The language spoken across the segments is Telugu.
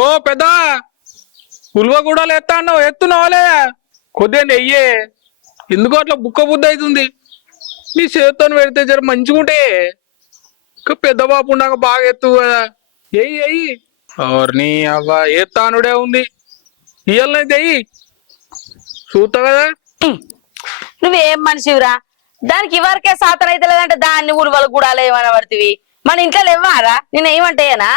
ఓ పెద్ద ఉల్వ కూడా ఎత్తా అన్నావు ఎత్తున్నావాలే కొద్దిగా నెయ్యే ఎందుకు అట్లా బుక్క బుద్ధి అవుతుంది నీ చేతితో పెడితే జర మంచిగుంటే ఇంకా పెద్ద బాబు ఉన్నాక బాగా ఎత్తు కదా ఎయ్యి ఎవరిని అవ్వ ఎత్తానుడే ఉంది ఇయ్యాలనైతే ఎయ్యి చూస్తా కదా నువ్వేం మనిషివిరా దానికి ఇవరకే సాతన అయితే లేదంటే దాన్ని ఉలువలు కూడా ఏమన్నా పడుతుంది మన ఇంట్లో ఇవ్వారా నేను ఏమంటాయేనా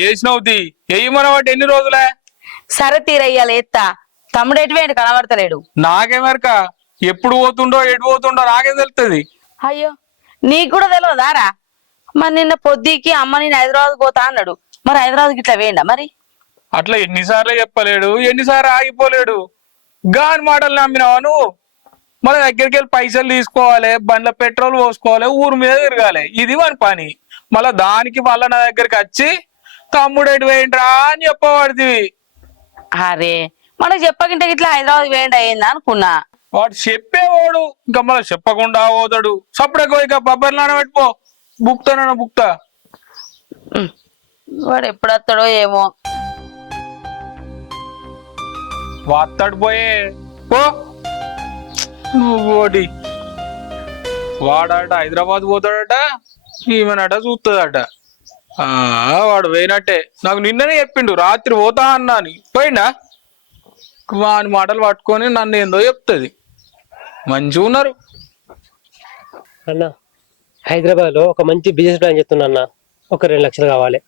వేసినవుతి ఎయ్యమన వాటి ఎన్ని రోజులే సరే తీరయ్యాలి ఎత్తా తమ్ముడు ఎటువేంటి కనబడతలేడు నాకేమరక ఎప్పుడు పోతుండో ఎటు పోతుండో నాకేం తెలుస్తుంది అయ్యో నీకు కూడా తెలియదారా మరి నిన్న పొద్దుకి అమ్మ నేను హైదరాబాద్ పోతా అన్నాడు మరి హైదరాబాద్కి ఇట్లా వేయండా మరి అట్లా ఎన్నిసార్లు చెప్పలేడు ఎన్నిసార్లు ఆగిపోలేడు గాని మాటలు నమ్మినావా నువ్వు మన దగ్గరికి వెళ్ళి పైసలు తీసుకోవాలి బండ్ల పెట్రోల్ పోసుకోవాలి ఊరు మీద తిరగాలి ఇది మన పని మళ్ళా దానికి మళ్ళా నా దగ్గరికి వచ్చి తమ్ముడు ఎటు వేయండిరా అని చెప్పబడుతుంది అరే మనకు చెప్పకుంటే ఇట్లా హైదరాబాద్ వేయండి అయ్యిందా అనుకున్నా వాడు చెప్పేవాడు ఇంకా మళ్ళీ చెప్పకుండా పోతాడు సప్పుడెక్కువ ఇక బొబ్బర్లు నానబెట్టుకో బుక్తానన్నా బుక్తా వాడు ఎప్పుడు వస్తాడో ఏమో వాస్తాడు పోయే పో నువ్వు ఓడి వాడట హైదరాబాద్ పోతాడట ఈమెనట చూస్తుందట వాడు పోయినట్టే నాకు నిన్ననే చెప్పిండు రాత్రి పోతా అన్నా అని పోయిండా వాని మాటలు పట్టుకొని నన్ను ఏందో చెప్తుంది మంచిగా ఉన్నారు అన్న హైదరాబాద్ లో ఒక మంచి బిజినెస్ ప్లాన్ చెప్తున్నా అన్న ఒక 2 లక్షలు కావాలి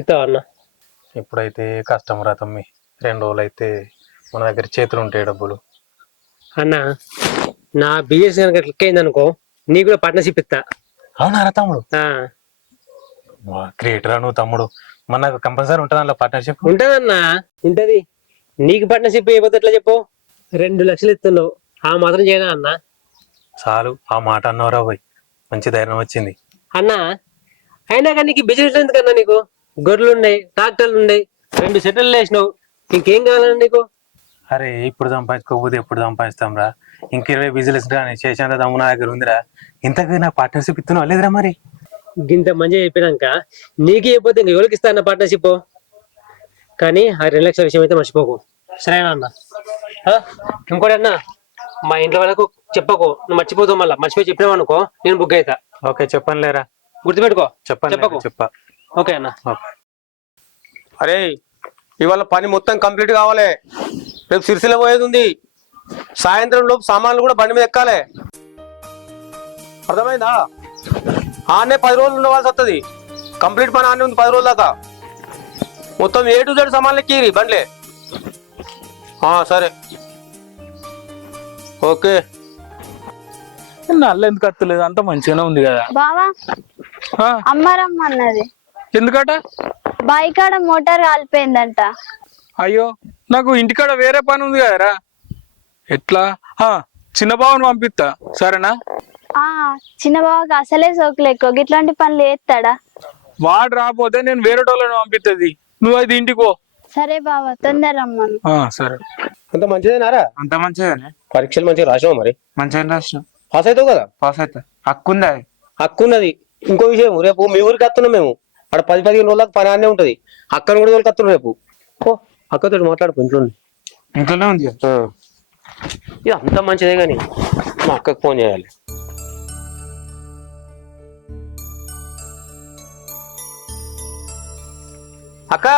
ఇస్తావా అన్న ఇప్పుడైతే కష్టం రా తమ్మి 2 రోజులు అయితే మన దగ్గర చేతులు ఉంటాయి డబ్బులు అన్న నా బిజినెస్ కనుక క్లిక్ అయింది అనుకో నీ కూడా పార్ట్నర్షిప్ ఇస్తా అవునారా తమ్ముడు ఆ, గ్రేట్ రా నువ్వు తమ్ముడు మన కంపల్సరీ ఉంటుంది అందులో పార్ట్నర్షిప్ ఉంటదన్న ఉంటది నీకు పార్ట్నర్షిప్ అయిపోతే ఎట్లా చెప్పు 2 లక్షలు ఇస్తున్నావు ఆ మాత్రం చేయనా అన్న చాలు ఆ మాట అన్నవరా పోయి మంచి ధైర్యం వచ్చింది అన్న అయినా కానీ నీకు బిజినెస్ ఎందుకన్నా నీకు గొర్రెలు ఉన్నాయి ట్రాక్టర్లు ఉన్నాయి 2 సెటిల్ వేసినావు ఇంకేం కావాలన్నా నీకు అరే ఇప్పుడు సంపాదించుకోకపోతే ఎప్పుడు సంపాదిస్తాం రా ఇంక 20 బిజినెస్ కానీ చేసేంత దమ్ము నా దగ్గర ఉందిరా ఇంతకు నా పార్ట్నర్షిప్ ఇస్తున్నావు లేదురా మరి ఇంత మంచిగా చెప్పినాక నీకే అయిపోతే ఇంక ఎవరికి ఇస్తా అన్న పార్ట్నర్షిప్ కానీ ఆ 2 లక్షల విషయం అయితే మర్చిపోకు సరేనా అన్న ఇంకోటి అన్న మా ఇంట్లో వాళ్ళకు చెప్పకు నువ్వు మర్చిపోతావు మళ్ళీ మర్చిపోయి చెప్పినావు అనుకో నేను బుక్ అవుతా ఓకే చెప్పను లేరా గుర్తుపెట్టుకో చెప్పను చెప్పా ఓకే అన్న అరే ఇవాళ పని మొత్తం కంప్లీట్ కావాలి రేపు సిరిసిల్ల పోయేది ఉంది సాయంత్రం లోపు సామాన్లు కూడా బండి మీద ఎక్కాలి అర్థమైందా ఆనే 10 రోజులు ఉండవలసి వస్తుంది కంప్లీట్ పని ఆనే ఉంది 10 రోజుల దాకా మొత్తం A to Z సామాన్లు ఎక్కిరి బండ్లే సరే ఓకే నల్ల ఎందుకు అత్తలేదు అంత మంచిగానే ఉంది కదా బావా ఆ, అమ్మారమ్మ అన్నది ఎందుకట బాయి కాడ మోటార్ కాలిపోయిందంట. అయ్యో నాకు ఇంటికాడ వేరే పని ఉంది కదరా ఎట్లా చిన్న బావని పంపిస్తా సరేనా ఆ చిన్న బావకి అసలే సోకులు ఎక్కువ గిట్లాంటి పనులు చేస్తాడా? వాడు రాకపోతే నేను వేరే వాళ్ళని పంపిస్తుంది నువ్వు అయితే ఇంటికి పో సరే బావా తొందర రమ్మను. సరే అంత మంచిదేనారా? అంత మంచిగానే పరీక్షలు మంచిగా రాసినావు మరి మంచిగా రాసిన పాస్ అవుతావు కదా? పాస్ అవుతా హక్కుందా హక్కు ఉన్నది. ఇంకో విషయం రేపు మీ ఊరికి వస్తున్నాం మేము అక్కడ 10-15 రోజులకు పని ఆనే ఉంటది అక్కను కూడా వాళ్ళకి వస్తున్నాం రేపు అక్కతో మాట్లాడుకో ఇంట్లో ఇంట్లోనే ఉంది ఇది అంత మంచిదే కానీ మా అక్కకు ఫోన్ చేయాలి. అక్క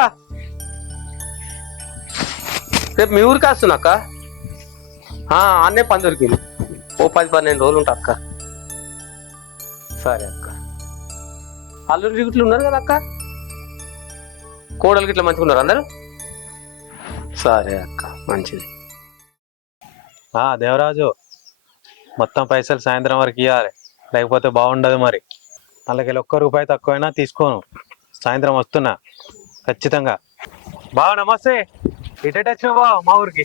రేపు మీ ఊరికి వస్తున్నా అక్క. అన్నే పని దొరికింది ఓ 10-12 రోజులు ఉంటా అక్క. సరే అక్క. అల్లుడి గిట్లు ఉన్నారు కదా అక్క? కోడలు గిట్ల మంచిగా ఉన్నారు అందరు? సరే అక్క మంచిది. దేవరాజు మొత్తం పైసలు సాయంత్రం వరకు ఇవ్వాలి లేకపోతే బాగుండదు మరి వాళ్ళకి 1 రూపాయి తక్కువైనా తీసుకోను సాయంత్రం వస్తున్నా ఖచ్చితంగా. బావ నమస్తే ఇటేట వచ్చినావు బావ మా ఊరికి?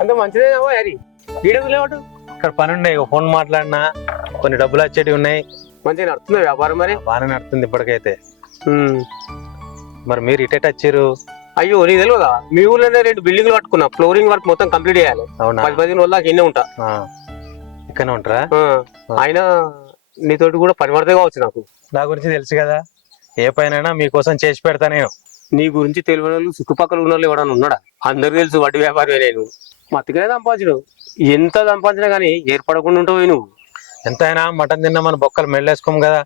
అంత మంచిదేనా అది వీడలేవాడు ఇక్కడ పని ఉండే ఫోన్ మాట్లాడినా కొన్ని డబ్బులు వచ్చేటివి ఉన్నాయి. మంచిగా నడుతుంది వ్యాపారం మరి? బాగానే నడుతుంది ఇప్పటికైతే. మరి మీరు ఇటేట వచ్చారు? అయ్యో నీకు తెలియదా మీ ఊర్లోనే 2 బిల్డింగ్లు కట్టుకున్నా ఫ్లోరింగ్ వర్క్ మొత్తం కంప్లీట్ చేయాలి. అవునా? 10-15 రోజుల దాకా ఇన్నే ఉంటా. ఇక్కడనే ఉంటారా? అయినా నీతోటి కూడా పని పడితే కావచ్చు నాకు. నా గురించి తెలుసు కదా ఏ పైన మీకోసం చేసి పెడతా నేను. నీ గురించి తెలియని వాళ్ళు చుట్టుపక్కల ఉన్న వాళ్ళు ఎవడన్నా ఉన్నాడా? అందరు తెలుసు వడ్డీ వ్యాపారి నేను. మత్తికనే సంపాదించడు. ఎంత సంపాదించినా కానీ ఏర్పడకుండా ఉంటావు నువ్వు. ఎంతైనా మటన్ తిన్నా మన బొక్కలు మెళ్ళేసుకోం కదా,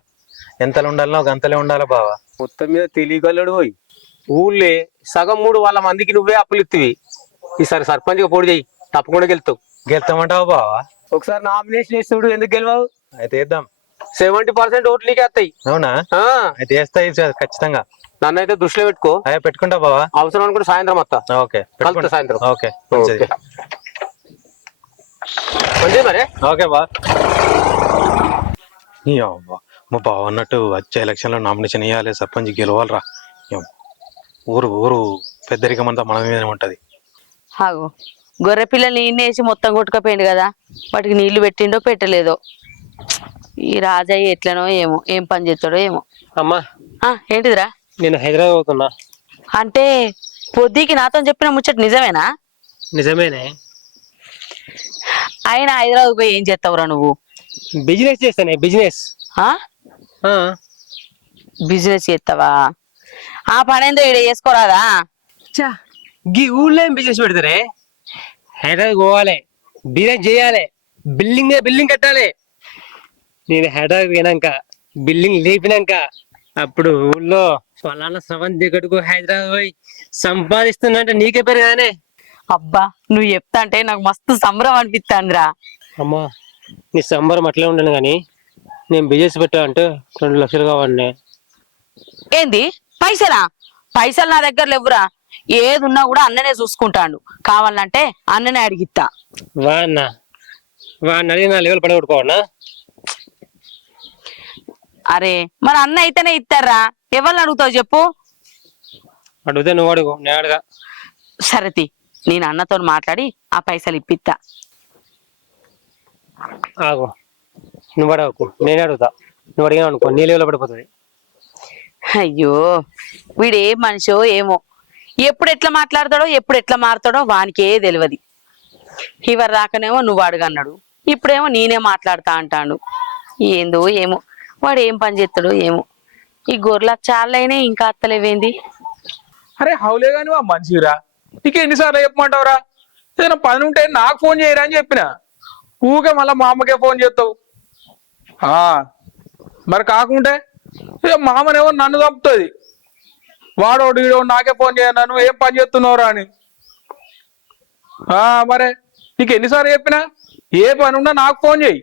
ఎంతలు ఉండాలనో గంతలే ఉండాలి బావా. మొత్తం మీద తెలియగలడు పోయి ఊళ్ళే సగం 3 వాళ్ళ మందికి నువ్వే అప్పులు ఇత్తివి. ఈసారి సర్పంచ్గా పోటీ చేయి, తప్పకుండా గెలుతావు. గెలుతామంటావు బావా? ఒకసారి నామినేషన్ వేస్తుడు, ఎందుకు గెలవావు? అయితే వేద్దాం. 70% ఓట్లు నీకే వస్తాయి. అవునా? అయితే వేస్తాయి ఖచ్చితంగా. నన్నైతే దృష్టిలో పెట్టుకో. అయ్యా పెట్టుకుంటా బావా. అవసరం అనుకుంటే సాయంత్రం వస్తా. ఓకే కలుస్తా సాయంత్రం. ఓకే మంచిది. మంచిది మరి. ఓకే బా. మా బావ అన్నట్టు వచ్చే ఎలక్షన్ లో నామినేషన్ ఇవ్వాలి, సర్పంచ్ గెలవాలరా. ఊరు పెద్దరికం అంతా మన మీదనే ఉంటది. ఆగు, గొర్రె పిల్లల్ని వేసి మొత్తం కొట్టుకపోయిండు కదా, వాటికి నీళ్లు పెట్టిండో పెట్టలేదో. ఈ రాజయ్య ఎట్లనో ఏమో, ఏం పని చేస్తాడో ఏమో. అమ్మా ఏంటిదిరా? నేను హైదరాబాద్ పోతున్నా. అంటే పొద్దుకి నాతో చెప్పిన ముచ్చట నిజమేనా? నిజమేనే. ఆయన హైదరాబాద్ పోయి ఏం చేస్తావురా నువ్వు? బిజినెస్ చేస్తానే, బిజినెస్. బిజినెస్ చేస్తావా? ఆ పనేందో ఈడ చేసుకోరాదా? గీ ఊళ్ళో ఏం బిజినెస్ పెడతారే? హైదరాబాద్ పోవాలి, బిజినెస్ చేయాలి, బిల్డింగ్ కట్టాలి. నేను హైదరాబాద్ పోయినాక బిల్డింగ్ లేపినాక అప్పుడు ఊళ్ళో ఫలానా స్రవంతి దగ్గరకు హైదరాబాద్ పోయి సంపాదిస్తున్నా అంటే నీకే పేరు కదానే. అబ్బా, నువ్వు చెప్తా అంటే నాకు మస్తు సంబరం అనిపిస్తాందిరా. అమ్మా నీ సంబరం అట్లే ఉండను కానీ నేను బిజినెస్ పెట్టాలంటే 2 లక్షలు కావాలి. ఏంది పైసలా? పైసలు నా దగ్గర లేవురా. ఏది ఉన్నా కూడా అన్ననే చూసుకుంటాడు. కావాలంటే అన్ననే అడిగిస్తా. వాడిని అడిగి నా లెవెల్ పడగొట్టుకోవన్నా? అరే మన అన్న అయితేనే ఇస్తారా, ఎవరిని అడుగుతావు చెప్పు? అడిగితే నువ్వు అడుగు, నేను అడగా. సరతి, నేను అన్నతో మాట్లాడి ఆ పైసలు ఇప్పిస్తా. ఆగు, నువ్వు అడగకు, నేనే అడుగుతా. నువ్వు అడిగినా అనుకో నీ లెవెల్ పడిపోతుంది. అయ్యో, వీడు ఏ మనిషో ఏమో, ఎప్పుడు ఎట్లా మాట్లాడతాడో ఎప్పుడు ఎట్లా మారుతాడో వానికే తెలియదు. ఇవరి రాకనేమో నువ్వు అడుగన్నాడు, ఇప్పుడేమో నేనే మాట్లాడతా అంటాడు. ఏందో ఏమో, వాడు ఏం పని చేస్తాడో ఏమో. ఈ గొర్రెల చాలైనా ఇంకా అత్తలేవేంది? అరే హౌలే గాని వా మంచిరా, నీకు ఎన్నిసార్లు చెప్పమంటావురా? ఏదైనా పని ఉంటే నాకు ఫోన్ చేయరా అని చెప్పిన. ఊకే మళ్ళా మా అమ్మకే ఫోన్ చేస్తావు. మరి కాకుంటే మామనేమో నన్ను చంపుతుంది. వాడోడు వీడో నాకే ఫోన్ చేయను, నువ్వు ఏం పని చేస్తున్నావురా అని. మరే నీకు ఎన్నిసార్లు చెప్పినా, ఏ పని ఉన్నా నాకు ఫోన్ చేయి.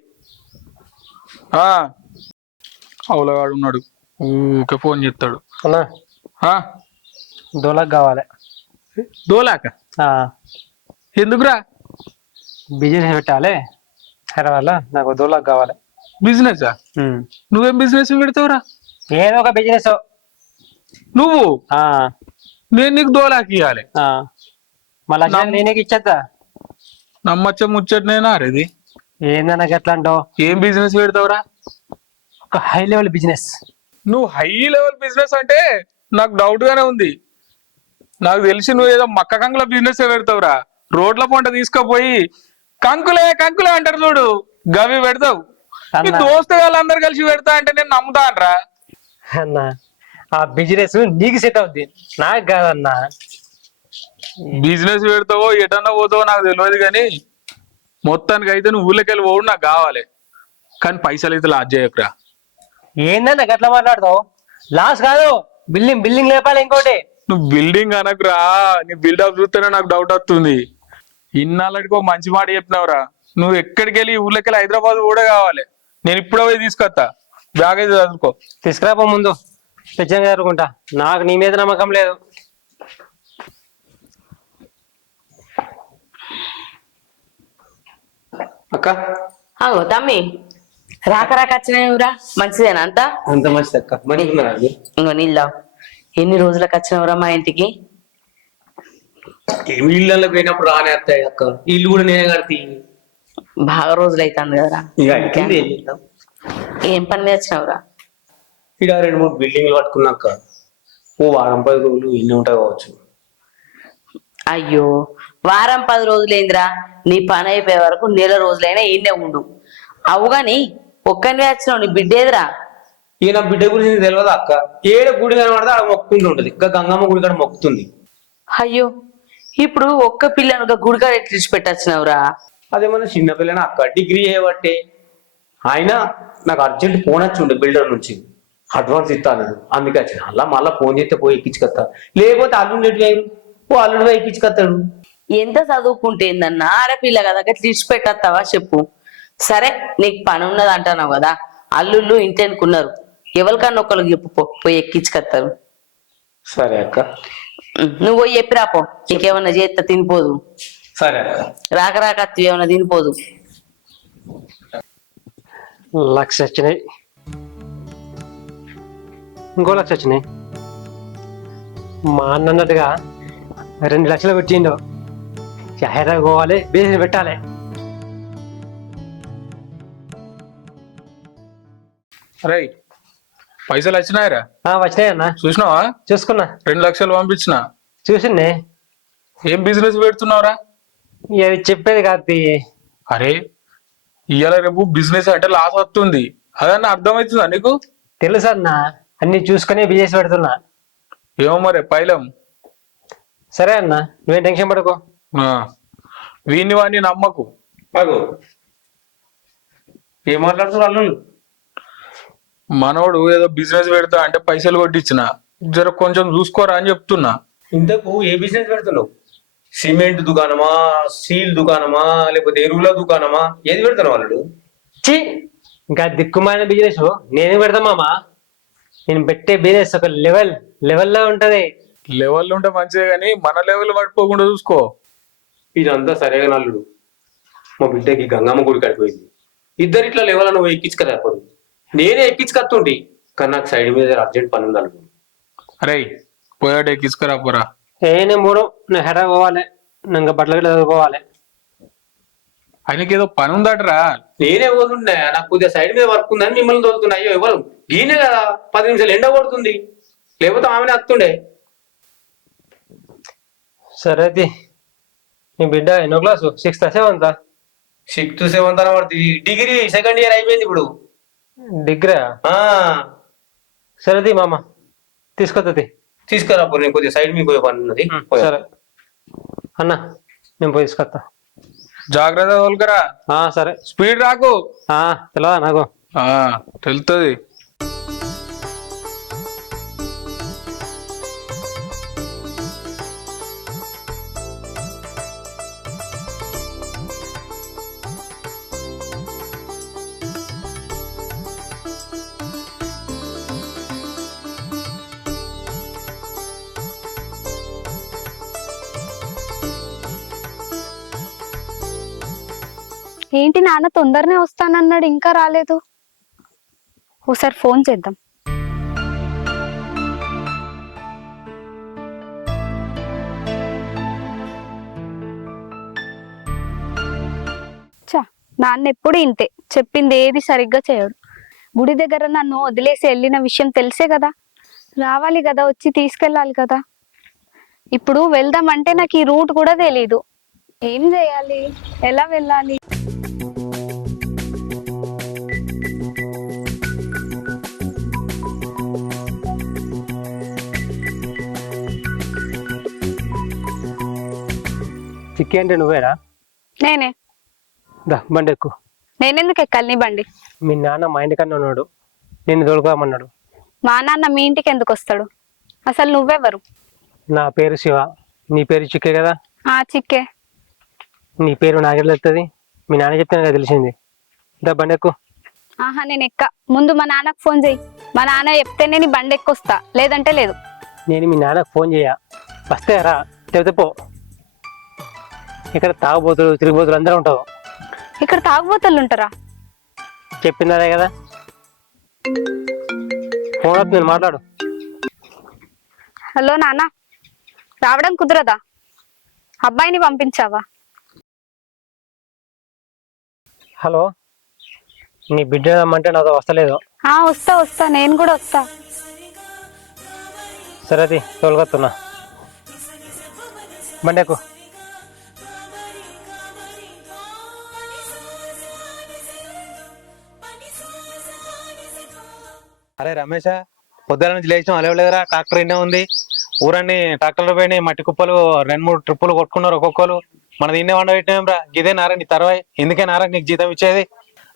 అవులగాడు ఉన్నాడు, ఊకే ఫోన్ చేస్తాడు. అన్నా దోలకు కావాలి. దోలాక ఎందుకురా? బిజినెస్ పెట్టాలి హైదరాబాద్లో, నాకు దోలకు కావాలి. బిజినెస్? నువ్వేం బిజినెస్ పెడతావురా? ఏదో ఒక బిజినెస్. నువ్వు? నేను నీకు దోలాకి ఇవ్వాలి. మళ్ళీ నేనే ఇచ్చేద్దా. నమ్మచ్చ ముచ్చటనేనా ఇది? ఏందన్నా ఎట్లా అంటావు? ఏం బిజినెస్ పెడతావురా? ఒక హై లెవెల్ బిజినెస్. నువ్వు హై లెవెల్ బిజినెస్ అంటే నాకు డౌట్ గానే ఉంది. నాకు తెలిసి నువ్వు ఏదో మక్క కంకుల బిజినెస్ పెడతావురా. రోడ్ల పంట తీసుకుపోయి కంకులే కంకులే అంటారు చూడు, గవి పెడతావు. నీ దోస్తు వాళ్ళందరూ కలిసి పెడతా అంటే నేను నమ్ముతానరా అన్నా. ఆ బిజినెస్ నీకు సెట్ అవుద్ది, నాకు కాదన్నా. బిజినెస్ పెడతావో ఎటన్నా పోతావో నాకు తెలియదు, కానీ మొత్తానికి అయితే నువ్వు ఊళ్ళకెళ్ళి పోవు నాకు కావాలి. కానీ పైసలు అయితే లాస్ చేయకురా. ఏందన్నా గట్లా మాట్లాడతావు? లాస్ కాదు, బిల్డింగ్ లేపాలి. ఇంకోటి, నువ్వు బిల్డింగ్ అనకురా, నీ బిల్డప్ చూస్తేనే నాకు డౌట్ వస్తుంది. ఇన్నాళ్ళకి ఒక మంచి మాట చెప్పినావురా. నువ్వు ఎక్కడికి వెళ్ళి ఊళ్ళకెళ్ళి హైదరాబాద్ కూడా కావాలి. నేను ఇప్పుడే పోయి తీసుకొస్తా. బ్యాగ్ అయితే చదువుకో. తీసుకురాపో ముందు, తెచ్చగా జరుపుకుంటా. నాకు నీ మీద నమ్మకం లేదు. అక్క తమ్మి, రాక వచ్చినవురా? మంచిదేనా అంతా? అంత మంచిది అక్క. ఇంకో నీళ్ళు ఎన్ని రోజులకు వచ్చినవురా మా ఇంటికి? ఇళ్ళలో పోయినప్పుడు రానే వస్తాయి అక్క. ఇల్లు కూడా నేనే కడతీ. బాగా రోజులు అవుతుంది కదరా. ఏం పని మీద వచ్చినవురా? ఇక్కడ 2-3 బిల్డింగ్లు పట్టుకున్నాక ఓ వారం 10 రోజులు ఇన్ని ఉంటాయి కావచ్చు. అయ్యో, వారం 10 రోజులేందిరా? నీ పని అయిపోయే వరకు నెల రోజులైనా ఈయనే ఉండు. అవు గాని ఒక్కనివే వచ్చినావు, నీ బిడ్డేదిరా? ఈయన బిడ్డ గురించి తెలియదు అక్క. ఏడ గుడి కనబడితే ఆడ మొక్కుకుంటూ ఉంటది. ఇంకా గంగమ్మ గుడి కాడ మొక్కుతుంది. అయ్యో ఇప్పుడు ఒక్క పిల్లను గుడికాడ ఎట్లా పెట్టచ్చినవురా? అదేమన్నా చిన్నపిల్లన అక్క, డిగ్రీ చేయబట్టే. ఆయన నాకు అర్జెంట్ ఫోన్ వచ్చి ఉండే బిల్డర్ నుంచి, అడ్వాన్స్ ఇస్తాను. అందుకే వచ్చిన. అలా మళ్ళీ ఫోన్ చేస్తే పోయి ఎక్కించుకొస్తా, లేకపోతే అల్లుండి ఎటు ఓ అల్లుడు పోయి ఎక్కించుకొస్తాడు. ఎంత చదువుకుంటే ఏందన్నా, ఆడపిల్ల కదా గట్లా పెట్టేస్తావా చెప్పు? సరే నీకు పని ఉన్నది అంటున్నావు కదా, అల్లుళ్ళు ఇంటెనుకున్నారు, ఎవరికన్నా ఒకరికి చెప్పు, పోయి ఎక్కించుకొస్తారు. సరే అక్క. నువ్వు పోయి చెప్పిరాపో, నీకేమన్నా చేస్తా తినిపోదు. సరే అక్క. రాక రాక అత్తి ఏమన్నా తినిపోదు. 1,00,000 వచ్చినాయి, ఇంకో 1,00,000 వచ్చినాయి. మా అన్న అన్నట్టుగా 2 లక్షలు పెట్టిండు. హైదరాబాద్ పోవాలి, బిజినెస్ పెట్టాలి. అరే పైసలు వచ్చినాయిరా? వచ్చినాయన్నా, చూసినావా? చూసుకున్నా. 2 లక్షలు పంపించిన. చూసిండే. ఏం బిజినెస్ పెడుతున్నావురా? అది చెప్పేది కాదు. అరే ఇవాళ రేపు బిజినెస్ అంటే లాస్ వస్తుంది, అదన్నా అర్థమవుతుందా నీకు? తెలుసు అన్న, అన్ని చూసుకుని బిజినెస్ పెడుతున్నా. ఏమో మరి పైలం. సరే అన్న, నువ్వేం టెన్షన్ పడుకో. వీడిని వాడిని నమ్మకు. అగో ఏం మాట్లాడుతున్నారు అల్లుళ్ళు? మనోడు ఏదో బిజినెస్ పెడతా అంటే పైసలు కొట్టించిన, జర కొంచెం చూసుకోరా అని చెప్తున్నా. ఇంతకు ఏ బిజినెస్ పెడుతున్నావు? సిమెంట్ దుకాణమా, స్టీల్ దుకాణమా, లేకపోతే ఎరువుల దుకాణమా? ఏది పెడుతున్నావు అల్లుడు? ఛీ, ఇంకా దిక్కుమాలిన బిజినెస్ నేనే పెడతా మామా. నేను పెట్టే బిజినెస్ ఒక లెవెల్లో ఉంటది. లెవెల్ ఉంటే మంచిదే కానీ మన లెవెల్ పడిపోకుండా చూసుకో. ఇదంతా సరేగా అల్లుడు. మా బిడ్డకి గంగమ్మ గుడి కడిపోయింది. ఇద్దరు ఇట్లా లెవెల్ నువ్వు ఎక్కించుకదా? నేనే ఎక్కించుకత్తుండి, కానీ నాకు సైడ్ మీద అర్జెంట్ పని ఉంది అల్లుడు. అరే పోయాడే తీసుకురా పోరా. నేను మూడు, నేను హైదరాబాద్ పోవాలి, ఇంకా బట్టలు గిట్ల చదువుకోవాలి. ఆయనకి ఏదో పని ఉందటరా. నేనే పోతుండే, నాకు కొద్దిగా సైడ్ మీద వర్క్ ఉందని మిమ్మల్ని తోలుతున్నా. అయ్యో ఎవరు గీనే కదా, 10 నిమిషాలు ఎండ కొడుతుంది, లేకపోతే ఆమెనే వస్తుండే. సరే అది. నీ బిడ్డ ఎన్నో class? 6th 7th? 6th 7th పడుతుంది. డిగ్రీ 2nd ఇయర్ అయిపోయింది ఇప్పుడు. డిగ్రీ? సరేది మామ, తీసుకొద్ది. తీసుకురా పో, నేను కొద్దిగా సైడ్ మీకు పోయే పని ఉన్నది. సరే అన్న, నేను పోయి తీసుకొస్తా. జాగ్రత్త తోలుకరా. సరే. స్పీడ్ రాకు. తెలియదా నాకు? తెలుస్తుంది. ఏంటి నాన్న తొందరనే వస్తానన్నాడు, ఇంకా రాలేదు. ఓసారి ఫోన్ చేద్దాం. నాన్న ఎప్పుడు ఇంతే, చెప్పింది ఏది సరిగ్గా చేయడు. గుడి దగ్గర నన్ను వదిలేసి వెళ్ళిన విషయం తెలిసే కదా, రావాలి కదా, వచ్చి తీసుకెళ్ళాలి కదా. ఇప్పుడు వెళ్దామంటే నాకు ఈ రూట్ కూడా తెలీదు. ఏం చేయాలి, ఎలా వెళ్ళాలి? చిక్కి అంటే నువ్వేనా? నేనే. బండి ఎక్కు. నేనెందుకు ఎక్కాలి నీ బండి? మీ నాన్న మా ఇంటికన్నా ఉన్నాడు, నిన్ను తోలుకోమన్నాడు. మా నాన్న మీ ఇంటికి ఎందుకు వస్తాడు? అసలు నువ్వెవరు? నా పేరు శివ, నీ పేరు చిక్కే కదా. చిక్కే. నీ పేరు నాకెట్లా తెలుస్తుంది? మీ నాన్న చెప్తాను కదా తెలిసింది. బండి ఎక్కు. నేను ఎక్క. ముందు మా నాన్నకు ఫోన్ చెయ్యి. మా నాన్న చెప్తేనే నీ బండి ఎక్కొస్తా, లేదంటే లేదు. నేను మీ నాన్నకు ఫోన్ చేయ, వస్తే రా, లేకపోతే పో. ఇక్కడ తాగుబోతులు తిరిగిపోతులు అందరూ ఉంటావు. ఇక్కడ తాగుబోతులు ఉంటారా? చెప్పిందే కదా. ఫోన్ వస్తుంది, నేను మాట్లాడు. హలో నాన్న, రావడం కుదరదా? అబ్బాయిని పంపించావా? హలో, నీ బిడ్డ రమ్మంటే నాతో వస్తలేదు. వస్తా, నేను కూడా వస్తా. సరే అది తోలుకొస్తున్నా, బండి ఎక్కు. అరే రమేష, పొద్దుల నుంచి లేచినాం అలవలేదురా, ట్రాక్టర్ ఎన్నో ఉంది, ఊరన్నీ ట్రాక్టర్లు పోయినాయి, మట్టి కుప్పలు 2-3 ట్రిప్పులు కొట్టుకున్నారు ఒక్కొక్కరు. మన దీన్నే వండ పెట్టినాం రా. ఇదే నారా నీ తర్వాయి, ఎందుకే నారా నీకు జీతం ఇచ్చేది?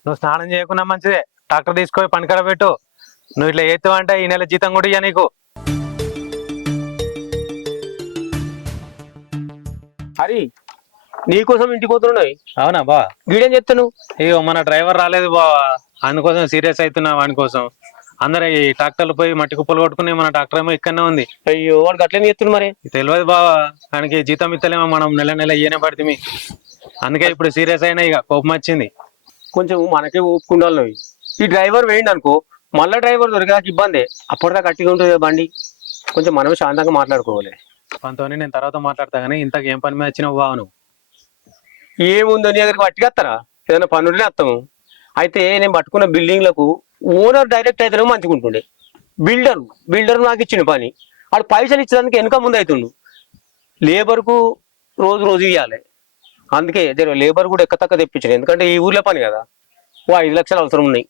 నువ్వు స్నానం చేయకున్నా మంచిదే, ట్రాక్టర్ తీసుకొని పనికడ పెట్టు. నువ్వు ఇట్లా చేస్తావంటే ఈ నెల జీతం కూడా ఇయ్య నీకు. హరి, నీకోసం ఇంటికి పోతున్నాయి. అవునా బా? వీడేం చెప్తాను? ఇగో మన డ్రైవర్ రాలేదు బావా, అందుకోసం సీరియస్ అవుతున్నా వాని కోసం. అందరు ఈ ట్రాక్టర్లు పోయి మట్టి కుప్పలు కొట్టుకుని మన ట్రాక్టర్ ఏమో ఇక్కడనే ఉంది. అయ్యో, వాడికి అట్లనే చెప్తున్నా మరి. తెలియదు బావా, ఆయనకి జీతం ఇస్తలేమో, మనం నెల నెల ఇయ్యనే పడితే. అందుకే ఇప్పుడు సీరియస్ అయినా, ఇక కోపం వచ్చింది. కొంచెం మనకే ఒప్పుకుండాలి. ఈ డ్రైవర్ వేయండి అనుకో, మళ్ళా డ్రైవర్ దొరికేదాకా ఇబ్బంది. అప్పటిదాకా గట్టిగా ఉంటుంది కదా బండి. కొంచెం మనమే శాంతంగా మాట్లాడుకోవాలి. మనతో నేను తర్వాత మాట్లాడతా, కానీ ఇంతకు ఏం పని మీద వచ్చినావు బావ నువ్వు? ఏముందో నీ దగ్గరికి పట్టుకొస్తారా? ఏదైనా పనులనే వస్తాము. అయితే నేను పట్టుకున్న బిల్డింగ్లకు ఓనర్ డైరెక్ట్ అయితేనే మంచిగా ఉంటుండే. బిల్డర్ నాకు ఇచ్చిన పని, వాడు పైసలు ఇచ్చేదానికి వెనక ముందు అవుతుండు. లేబర్కు రోజు రోజు ఇవ్వాలి. అందుకే లేబర్ కూడా ఎక్క తక్క తెప్పించాను. ఎందుకంటే ఈ ఊర్లో పని కదా. ఓ 5 లక్షలు అవసరం ఉన్నాయి.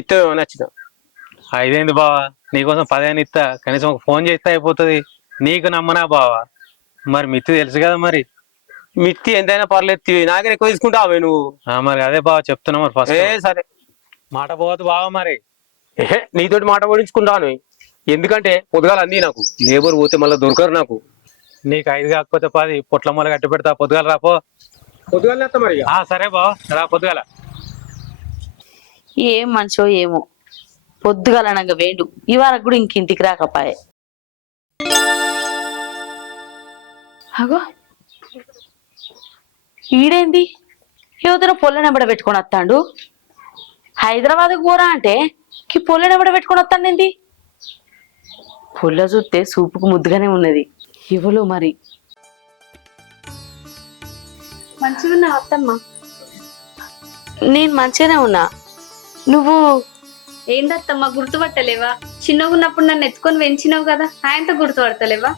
ఇస్తే నచ్చిన. ఐదేంది బావా, నీకోసం 10 ఇస్తా, కనీసం ఒక ఫోన్ చేస్తే అయిపోతుంది. నీకు నమ్మనా బావా? మరి మిత్తి తెలుసు కదా మరి. మిత్తి ఎంతైనా పర్లేదు, నాకే ఎక్కువ తీసుకుంటావే నువ్వు. మరి అదే బావ చెప్తున్నా. మరి ఫస్ట్ సరే మాట పోవద్దు బావ మరి. నీతోటి మాట పడించుకుంటాను. ఎందుకంటే పొద్దుగాల అంది నాకు, లేబర్ పోతే మళ్ళీ దొరకరు నాకు. నీకు 5 కాకపోతే 10 పొట్ల మొల కట్టి పెడతా. పొద్దుగాల రాపో. పొద్దుగాల మరి. సరే బావ, రా పొద్దుగాల. ఏం మనిషో ఏమో, పొద్దుగలనంగా వేండు ఇవాళ కూడా ఇంకింటికి రాకపాయే. అగో ఈడేంది యువతను పొల్లనెంబడ పెట్టుకొని వస్తాడు. హైదరాబాద్ కూర అంటే పొల్లనెంబడ పెట్టుకొని వస్తాండి. పొల్ల చూస్తే సూపుకు ముద్దుగానే ఉన్నది. ఇవ్వలు మరి మంచిగా ఉన్నావు అత్తమ్మ. నేను మంచిగానే ఉన్నా. నువ్వు ఏందత్తమ్మ గుర్తుపట్టలేవా? చిన్నగా ఉన్నప్పుడు నన్ను ఎత్తుకొని పెంచినావు కదా, ఆయనతో గుర్తుపడతలేవా?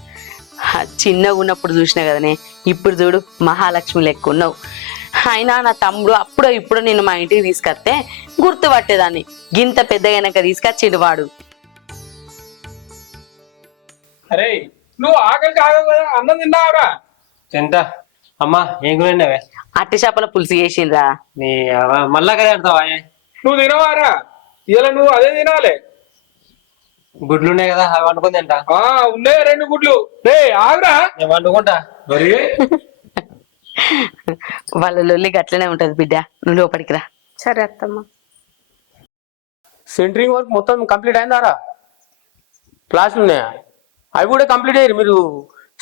చిన్నగా ఉన్నప్పుడు చూసినా కదనే, ఇప్పుడు చూడు మహాలక్ష్మి లెక్క ఉన్నావు. అయినా నా తమ్ముడు అప్పుడో ఇప్పుడు నేను మా ఇంటికి తీసుకొస్తే గుర్తుపట్టేదాన్ని. గింత పెద్దగైనాక తీసుకొచ్చిండు వాడు. అరే నువ్వు ఆకలికి ఆగవు కదా, అన్నం తిన్నావురా? ఎంత అమ్మా, ఏం గురైనవే? అట్టి చేపల పులుసు చేసిండ్రా. నీ మళ్ళా కదా అంటావా? నువ్వు తినవారా? ఇలా నువ్వు అదే తినాలి. గుడ్లు ఉన్నాయి కదా, అవి వండుకొని తింటా. ఉన్నాయి 2 గుడ్లు. రే ఆగురా, నేను వండుకుంటా. మరి వాళ్ళ లొల్లి గట్లనే ఉంటది బిడ్డ, నువ్వు లోపలికి రా. సరే అత్తమ్మ. సెంటరింగ్ వర్క్ మొత్తం కంప్లీట్ అయిందారా? క్లాసులు ఉన్నాయా? అవి కూడా కంప్లీట్ అయ్యారు. మీరు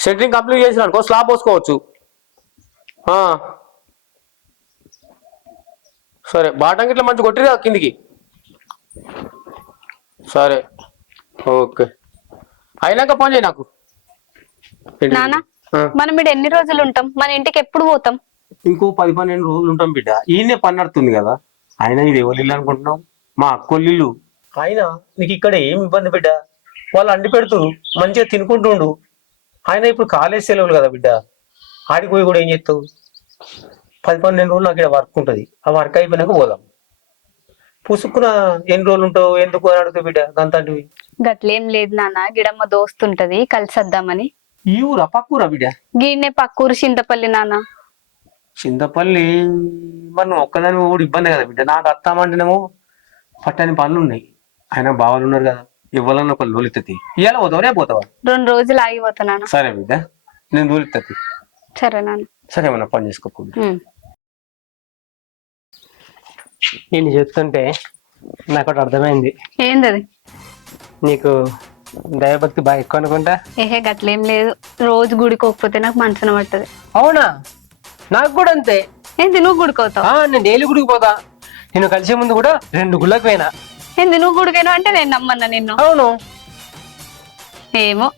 సెంటరింగ్ కంప్లీట్ చేసిన అనుకో స్లాబ్ పోసుకోవచ్చు. సరే, బాటం గిట్లా మంచి కొట్టిరా కిందికి. సరే ఓకే, అయినాక ఫోన్ చేయి నాకు. నానా, మనం ఇక్కడ ఎన్ని రోజులు ఉంటాం? మన ఇంటికి ఎప్పుడు పోతాం? ఇంకో 10-12 రోజులు ఉంటాం బిడ్డ. ఈయనే పని నడుతుంది కదా. ఆయన ఇది ఎవరి ఇల్లు అనుకుంటున్నావు? మా అక్కోళ్ళిల్లు. ఆయన నీకు ఇక్కడ ఏమి ఇబ్బంది బిడ్డ. వాళ్ళు అండి పెడుతూ మంచిగా తినుకుంటుండు. ఆయన ఇప్పుడు కాలేజ్ సెలవులు కదా బిడ్డ, ఆడికి పోయి కూడా ఏం చేస్తావు? 10-12 రోజులు నాకు ఇక్కడ వర్క్ ఉంటుంది. ఆ వర్క్ అయిపోయినాక పోదాం. పుసుక్కున ఎన్ని రోజులు ఉంటావు ఎందుకు అని అడుగుతావు బిడ్డ గంతంటివి. గట్లేం లేదు నాన్న, గిడమ్మ దోస్తు ఉంటది, కలిసొద్దామని. ఈ ఊరా పక్కూరా బిడ్డ? గీడనే పక్కూరు చింతపల్లి నాన్న. చింతపల్లి? మరి నువ్వు ఒక్కదాని కూడా ఇబ్బంది కదా బిడ్డ. నాకు అత్తామంటేనేమో పట్టని పనులు ఉన్నాయి. ఆయన బావాలు ఉన్నారు కదా, ఇవ్వాలన్న ఒక లోలితతి. ఇవాళ పోతావు, రేపు పోతావా? 2 రోజులు ఆగిపోతా నాన్న. సరే బిడ్డ, నేను లోలితతి. సరే నాన్న. సరే, ఏమన్నా పని చేసుకోకూడదు. నేను చెప్తుంటే నాకు ఒకటి అర్థమైంది. ఏందది? నీకు దైవభక్తి బాగా ఎక్కువ అనుకుంటా. ఏహే గట్లేం లేదు, రోజు గుడికోకపోతే నాకు మనసున పట్టది. అవునా? నాకు కూడా అంతే. ఏంది నువ్వు గుడికోతావు? నేను డైలీ గుడికి పోతా. నేను కలిసే ముందు కూడా 2 గుళ్ళకి పోయినా. ఏంది నువ్వు గుడికైనా అంటే నేను నమ్మన్నా నిన్ను. అవును, ఏమో.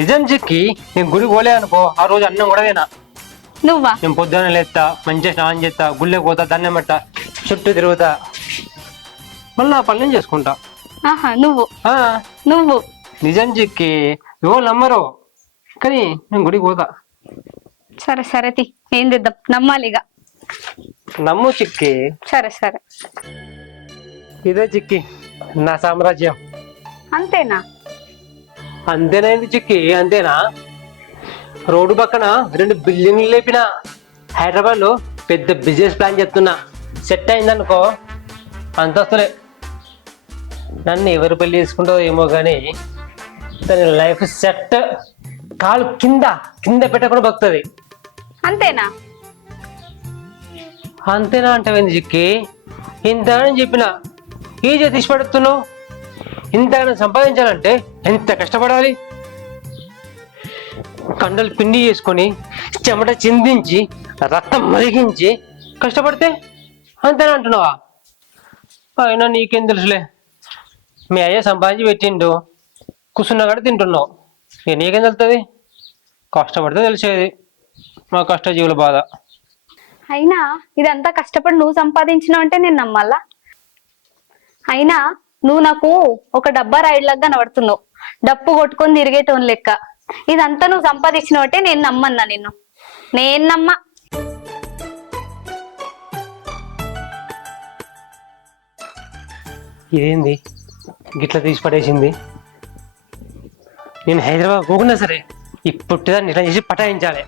నిజం చిక్కి నేను గుడికి పోలే అనుకో, ఆ రోజు అన్నం కూడా తినా. నువ్వా? నేను పొద్దున్న లేస్తా, మంచిగా స్నానం చేస్తా, గుళ్ళకి పోతా, దండం పెడతా, చుట్టూ తిరుగుతా, మళ్ళీ నా పనులు చేసుకుంటా. ఆహా, నువ్వు నువ్వు నిజం చిక్కి ఎవరు నమ్మరు, కానీ నేను గుడికి పోతా. సరే సరే తి, ఏం చేద్దాం, నమ్మాలిగా. నమ్ము చిక్కి. సరే సరే. ఇదే చిక్కి నా సామ్రాజ్యం. అంతేనా? అంతేనా ఏంది చిక్కి, అంతేనా? రోడ్డు పక్కన 2 బిల్డింగ్లు లేపిన, హైదరాబాద్ లో పెద్ద బిజినెస్ ప్లాన్ చెప్తున్నా. సెట్ అయిందనుకో అంతస్తులే. నన్ను ఎవరు పెళ్లి చేసుకుంటారో ఏమో కానీ దాని లైఫ్ సెట్. కాలు కింద కింద పెట్టకుండా బతుకుతుంది. అంతేనా? అంతేనా అంటావేంది చిక్కి? ఇంతగానే చెప్పిన ఈజీ తీసి పడుతున్నావు. ఇంతగానో సంపాదించాలంటే ఎంత కష్టపడాలి? కండలు పిండి చేసుకొని చెమట చిందించి రక్తం మరిగించి కష్టపడితే అంతేనా అంటున్నావా? అయినా నీకేం తెలుసులే, మీ అయ్య సంపాదించి పెట్టిండు, కూర్చున్నా కూడా తింటున్నావు. ఇక నీకేం తెలుస్తుంది? కష్టపడితే తెలిసేది మా కష్టజీవుల బాధ. అయినా ఇదంతా కష్టపడి నువ్వు సంపాదించినావు అంటే నేను నమ్మాలా? అయినా నువ్వు నాకు ఒక డబ్బా రైడ్ లాగా కనబడుతున్నావు, డప్పు కొట్టుకొని తిరిగేటోన్ లెక్క. ఇదంతా నువ్వు సంపాదించినావు అంటే నేను నమ్మన్నా నిన్ను. నేను నమ్మా. ఇదేంది గిట్లా తీసి పడేసింది? నేను హైదరాబాద్ పోకున్నా సరే ఈ పుట్టిదాన్ని ఇట్లా చేసి పటాయించాలి.